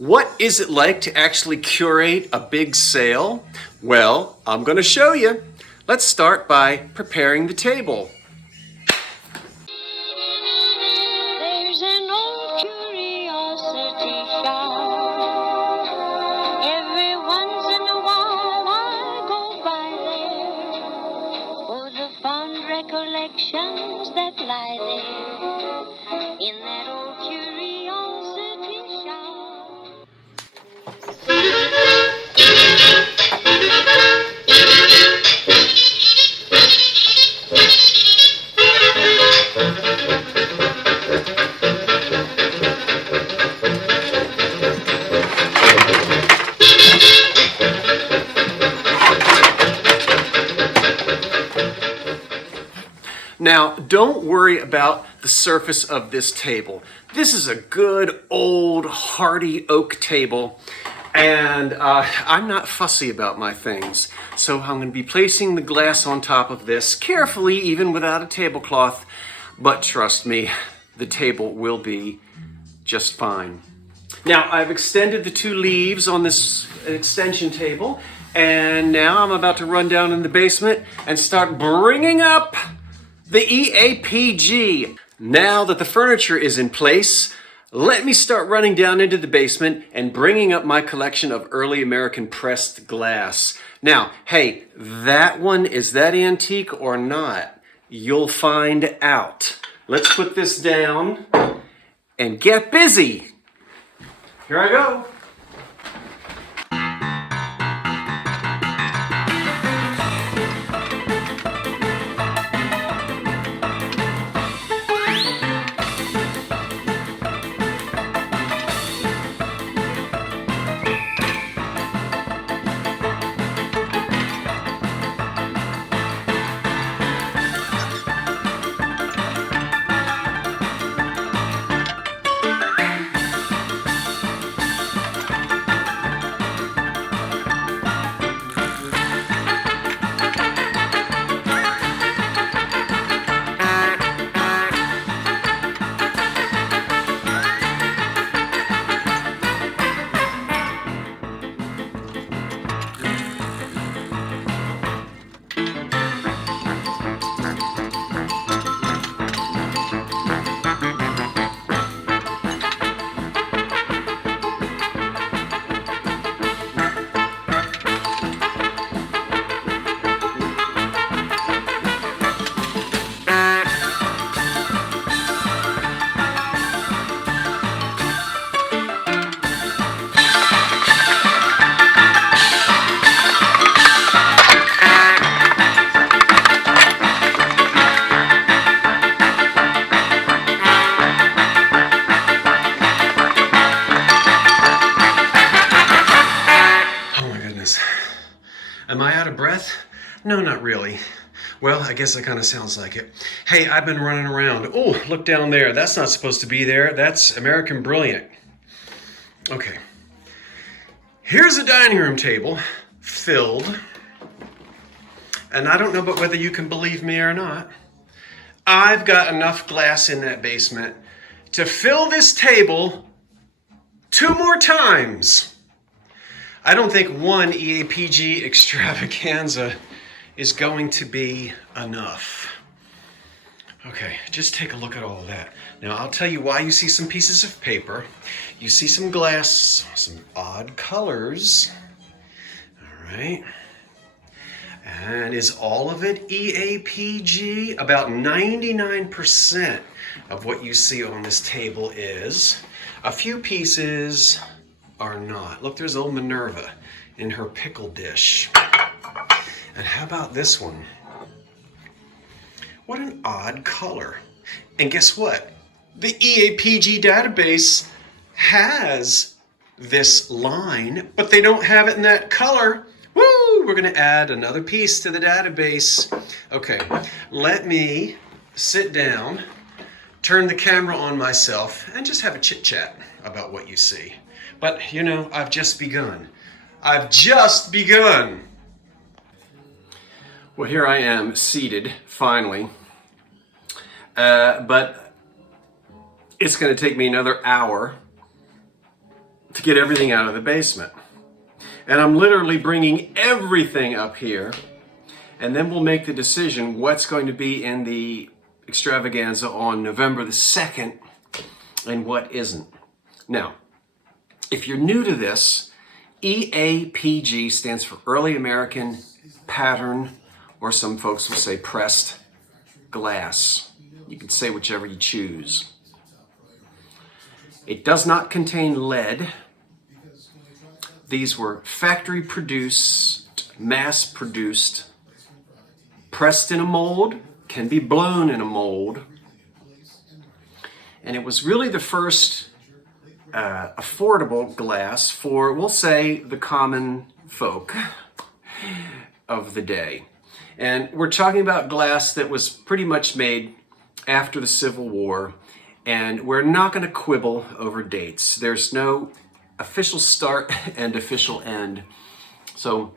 What is it like to actually curate a big sale? Well, I'm going to show you. Let's start by preparing the table. There's an old curiosity shop. Every once in a while I go by there for the fond recollections that lie there in that old curiosity shop. Now, don't worry about the surface of this table. This is a good old hardy oak table, and I'm not fussy about my things. So I'm going to be placing the glass on top of this carefully, even without a tablecloth. But trust me, the table will be just fine. Now, I've extended the two leaves on this extension table, and now I'm about to run down in the basement and start bringing up the EAPG. Now that the furniture is in place, let me start running down into the basement and bringing up my collection of early American pressed glass. Now, hey, that one, is that antique or not? You'll find out. Let's put this down and get busy. Here I go. Am I out of breath? No, not really. Well, I guess it kind of sounds like it. Hey, I've been running around. Oh, look down there. That's not supposed to be there. That's American Brilliant. Okay. Here's a dining room table filled. And I don't know but whether you can believe me or not. I've got enough glass in that basement to fill this table 2 more times. I don't think one EAPG extravaganza is going to be enough. Okay, just take a look at all of that. Now, I'll tell you why you see some pieces of paper. You see some glass, some odd colors. All right. And is all of it EAPG? About 99% of what you see on this table is. A few pieces are not. Look, there's old Minerva in her pickle dish. And how about this one? What an odd color. And guess what? The EAPG database has this line, but they don't have it in that color. Woo! We're gonna add another piece to the database. Okay, let me sit down, turn the camera on myself, and just have a chit chat about what you see. But, you know, I've just begun. I've just begun. Well, here I am, seated, finally. But it's going to take me another hour to get everything out of the basement. And I'm literally bringing everything up here, and then we'll make the decision what's going to be in the extravaganza on November the 2nd and what isn't. Now, if you're new to this, EAPG stands for Early American Pattern, or some folks will say pressed glass. You can say whichever you choose. It does not contain lead. These were factory produced, mass produced, pressed in a mold, can be blown in a mold. And it was really the first affordable glass for, we'll say, the common folk of the day. And we're talking about glass that was pretty much made after the Civil War, and we're not going to quibble over dates. There's no official start and official end. So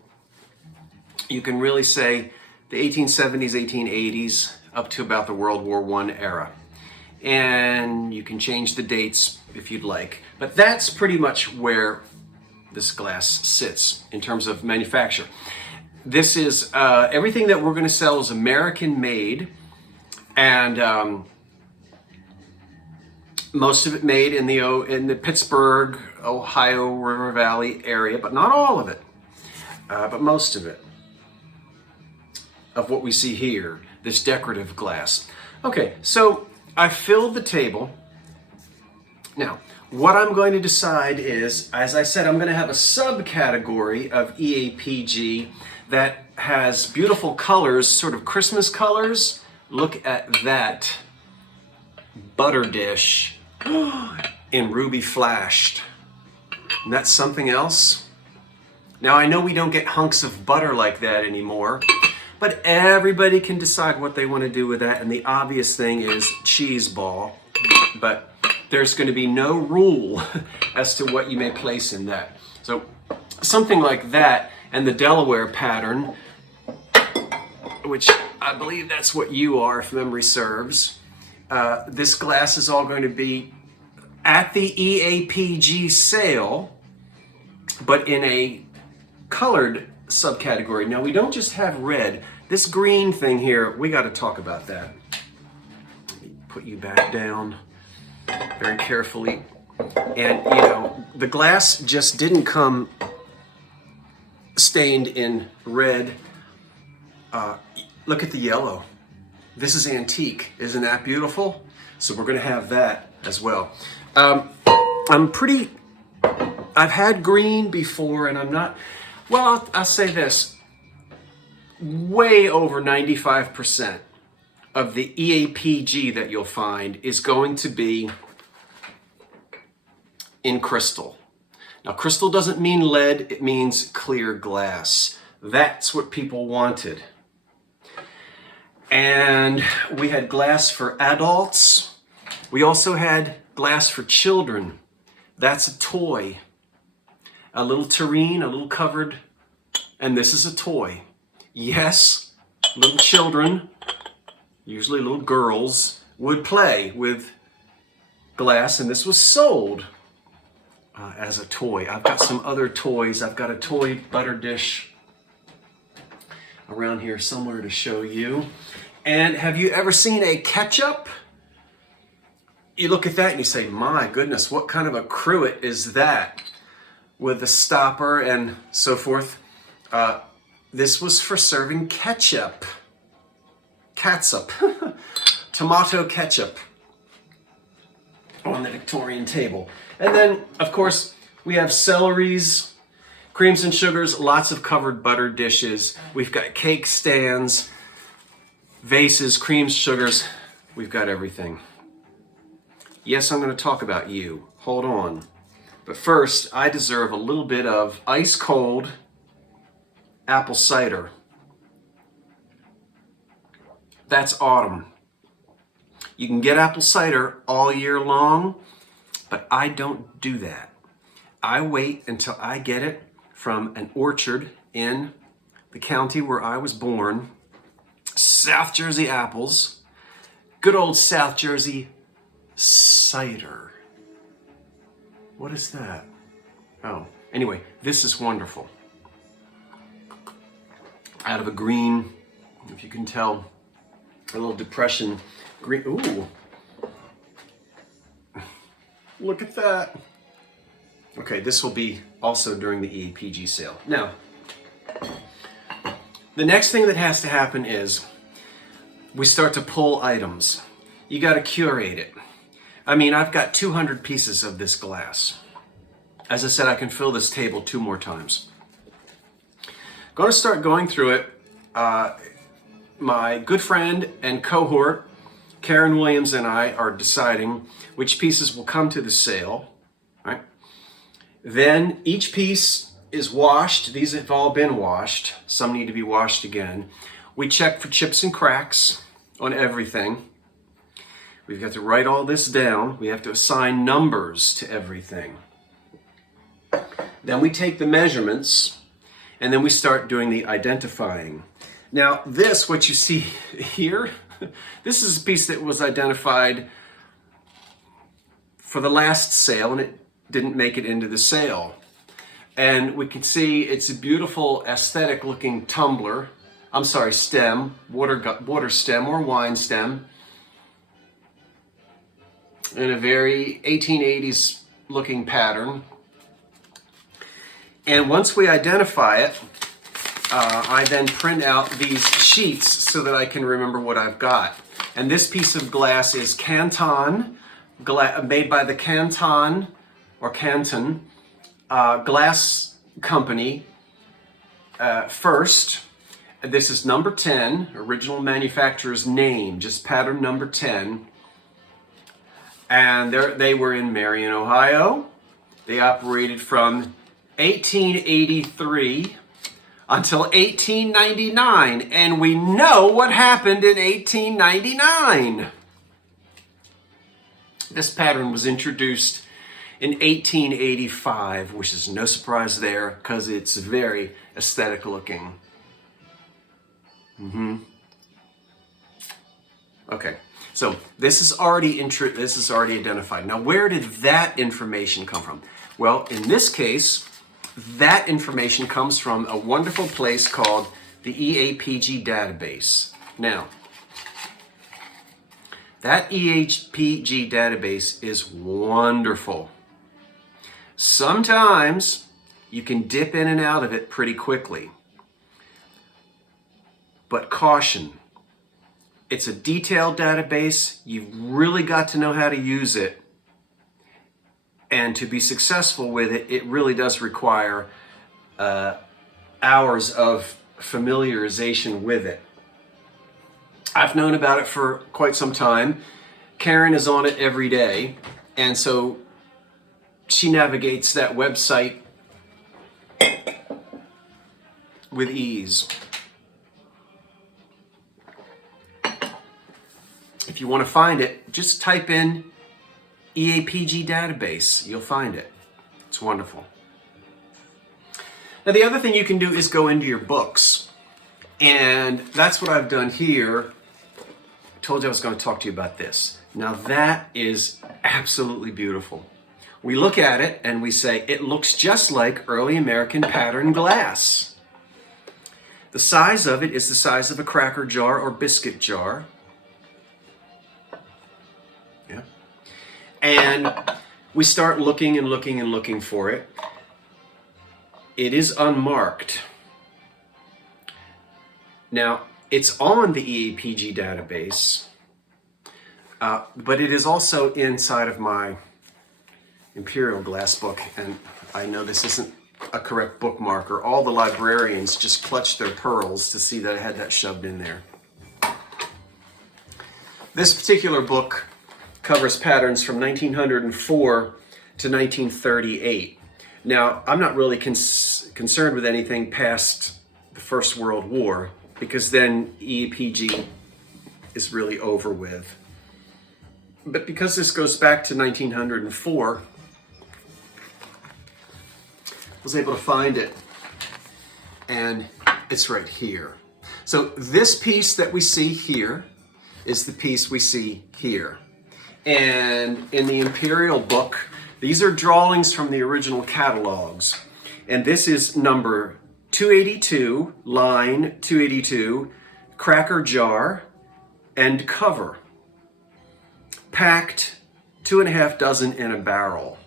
you can really say the 1870s, 1880s, up to about the World War I era. And you can change the dates if you'd like. But that's pretty much where this glass sits in terms of manufacture. This is, everything that we're going to sell is American made, and most of it made in the Pittsburgh, Ohio, River Valley area, but not all of it, but most of it, of what we see here, this decorative glass. Okay, so I filled the table. Now, what I'm going to decide is, as I said, I'm going to have a subcategory of EAPG that has beautiful colors, sort of Christmas colors. Look at that butter dish in ruby flashed. And that's something else. Now, I know we don't get hunks of butter like that anymore, but everybody can decide what they want to do with that. And the obvious thing is cheese ball, but there's going to be no rule as to what you may place in that. So something like that, and the Delaware pattern, which I believe that's what you are if memory serves. This glass is all going to be at the EAPG sale, but in a colored subcategory. Now, we don't just have red. This green thing here, we got to talk about that. Put you back down very carefully. And, you know, the glass just didn't come stained in red. Look at the yellow. This is antique. Isn't that beautiful? So we're going to have that as well. I've had green before, and I'm not, well, I'll say this. Way over 95% of the EAPG that you'll find is going to be in crystal. Now, crystal doesn't mean lead, it means clear glass. That's what people wanted. And we had glass for adults. We also had glass for children. That's a toy. A little tureen, a little covered, and this is a toy. Yes, little children, usually little girls, would play with glass, and this was sold as a toy. I've got some other toys. I've got a toy butter dish around here somewhere to show you. And have you ever seen a ketchup? You look at that and you say, my goodness, what kind of a cruet is that? With the stopper and so forth. This was for serving ketchup. Catsup. Tomato ketchup on the Victorian table. And then, of course, we have celeries, creams and sugars, lots of covered butter dishes. We've got cake stands, vases, creams, sugars. We've got everything. Yes, I'm going to talk about you. Hold on. But first, I deserve a little bit of ice cold apple cider. That's autumn. You can get apple cider all year long, but I don't do that. I wait until I get it from an orchard in the county where I was born. South Jersey apples. Good old South Jersey cider. What is that? Oh, anyway, this is wonderful. Out of a green, if you can tell, a little depression green. Ooh, look at that. Okay, this will be also during the EAPG sale. Now, the next thing that has to happen is we start to pull items. You got to curate it. I mean, I've got 200 pieces of this glass. As I said, I can fill this table 2 more times. Going to start going through it. My good friend and cohort, Karen Williams, and I are deciding which pieces will come to the sale. Right? Then each piece is washed. These have all been washed. Some need to be washed again. We check for chips and cracks on everything. We've got to write all this down. We have to assign numbers to everything. Then we take the measurements, and then we start doing the identifying. Now this, what you see here, this is a piece that was identified for the last sale, and it didn't make it into the sale. And we can see it's a beautiful aesthetic looking tumbler. I'm sorry, stem, water stem or wine stem. In a very 1880s looking pattern. And once we identify it, I then print out these sheets so that I can remember what I've got. And this piece of glass is Canton, made by the Canton Glass Company first. This is number 10, original manufacturer's name, just pattern number 10. And they were in Marion, Ohio. They operated from 1883 until 1899. And we know what happened in 1899. This pattern was introduced in 1885, which is no surprise there because it's very aesthetic looking. Okay. So this is already identified. Now, where did that information come from? Well, in this case, that information comes from a wonderful place called the EAPG database. Now, that EAPG database is wonderful. Sometimes you can dip in and out of it pretty quickly. But caution. It's a detailed database. You've really got to know how to use it. And to be successful with it, it really does require hours of familiarization with it. I've known about it for quite some time. Karen is on it every day. And so she navigates that website with ease. If you want to find it, just type in EAPG database. You'll find it. It's wonderful. Now, the other thing you can do is go into your books. And that's what I've done here. I told you I was going to talk to you about this. Now, that is absolutely beautiful. We look at it and we say, it looks just like early American pattern glass. The size of it is the size of a cracker jar or biscuit jar. And we start looking and looking and looking for it. It is unmarked. Now, it's on the EAPG database, but it is also inside of my Imperial Glass book. And I know this isn't a correct bookmarker. All the librarians just clutched their pearls to see that I had that shoved in there. This particular book covers patterns from 1904 to 1938. Now, I'm not really concerned with anything past the First World War, because then EAPG is really over with. But because this goes back to 1904, I was able to find it, and it's right here. So this piece that we see here is the piece we see here. And in the Imperial book, These are drawings from the original catalogs. And this is number 282, line 282, cracker jar and cover. Packed 2.5 dozen in a barrel.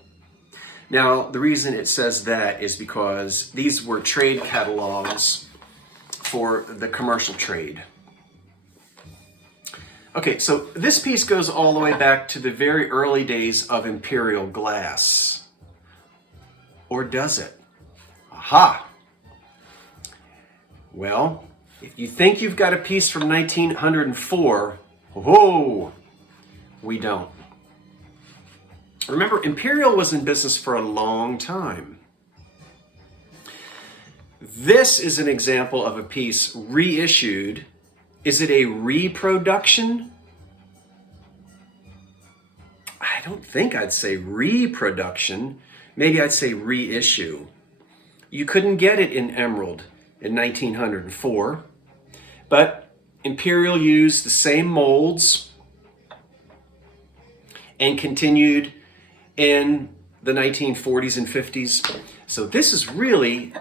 Now, the reason it says that is because these were trade catalogs for the commercial trade. Okay, so this piece goes all the way back to the very early days of imperial glass. Or does it? Aha! Well, if you think you've got a piece from 1904, whoa, we don't. Remember, Imperial was in business for a long time. This is an example of a piece reissued. Is it a reproduction? I don't think I'd say reproduction. Maybe I'd say reissue. You couldn't get it in emerald in 1904, but Imperial used the same molds and continued in the 1940s and 50s. So this is really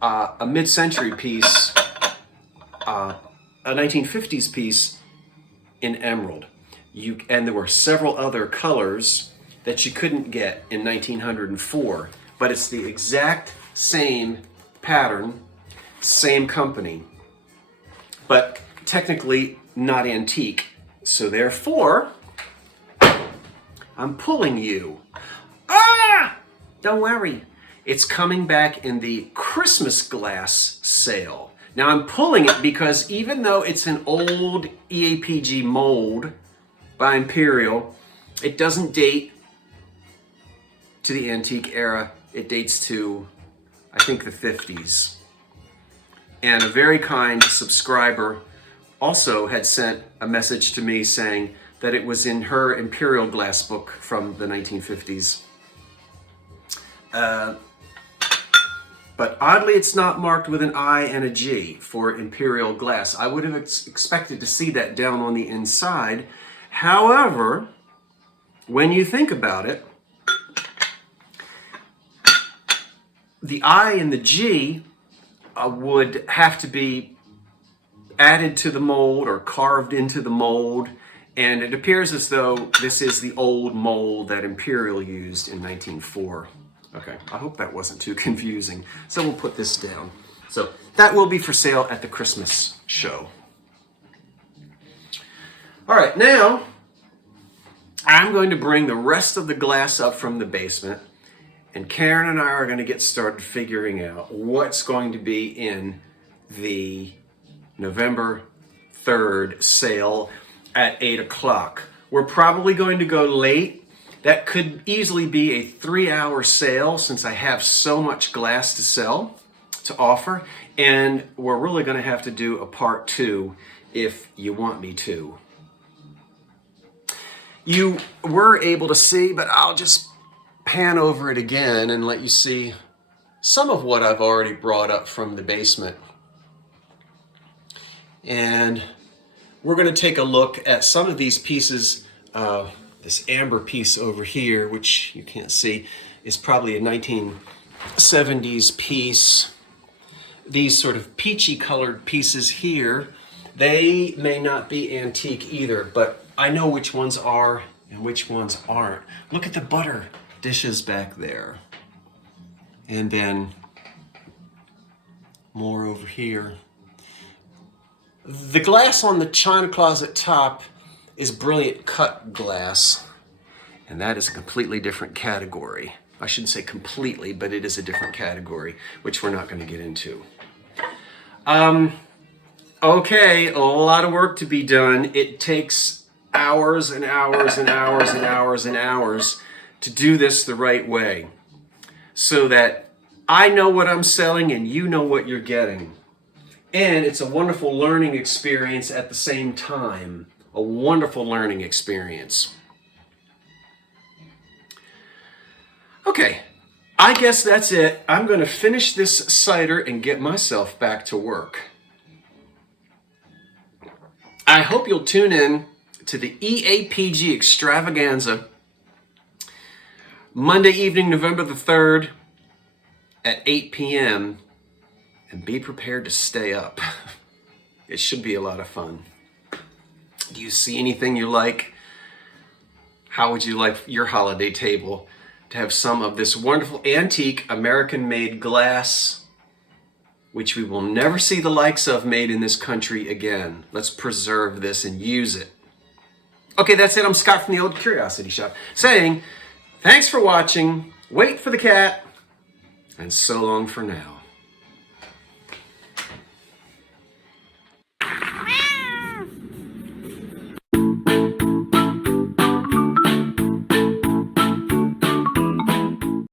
a mid-century piece, a 1950s piece in emerald. And there were several other colors that you couldn't get in 1904, but it's the exact same pattern, same company, but technically not antique. So therefore, I'm pulling you. Ah! Don't worry. It's coming back in the Christmas glass sale. Now I'm pulling it because even though it's an old EAPG mold by Imperial, it doesn't date to the antique era. It dates to, I think, the 50s. And a very kind subscriber also had sent a message to me saying that it was in her Imperial glass book from the 1950s. But oddly, it's not marked with an I and a G for Imperial glass. I would have expected to see that down on the inside. However, when you think about it, the I and the G would have to be added to the mold or carved into the mold. And it appears as though this is the old mold that Imperial used in 1904. Okay, I hope that wasn't too confusing. So we'll put this down. So that will be for sale at the Christmas show. All right, now I'm going to bring the rest of the glass up from the basement, and Karen and I are going to get started figuring out what's going to be in the November 3rd sale at 8 o'clock. We're probably going to go late. That could easily be a 3-hour sale since I have so much glass to sell, to offer, and we're really going to have to do a part 2 if you want me to. You were able to see, but I'll just pan over it again and let you see some of what I've already brought up from the basement. And we're going to take a look at some of these pieces. This amber piece over here, which you can't see, is probably a 1970s piece. These sort of peachy colored pieces here, they may not be antique either, but I know which ones are and which ones aren't. Look at the butter dishes back there. And then more over here. The glass on the china closet top is brilliant cut glass, and that is a completely different category. I shouldn't say completely, but it is a different category, which we're not going to get into. Okay, a lot of work to be done. It takes hours and hours and hours and hours and hours to do this the right way, so that I know what I'm selling and you know what you're getting. And it's a wonderful learning experience at the same time. A wonderful learning experience. Okay, I guess that's it. I'm going to finish this cider and get myself back to work. I hope you'll tune in to the EAPG extravaganza Monday evening, November the 3rd at 8 p.m. And be prepared to stay up. It should be a lot of fun. Do you see anything you like? How would you like your holiday table to have some of this wonderful antique American-made glass, which we will never see the likes of made in this country again? Let's preserve this and use it. Okay, that's it. I'm Scott from the Old Curiosity Shop saying thanks for watching, wait for the cat, and so long for now.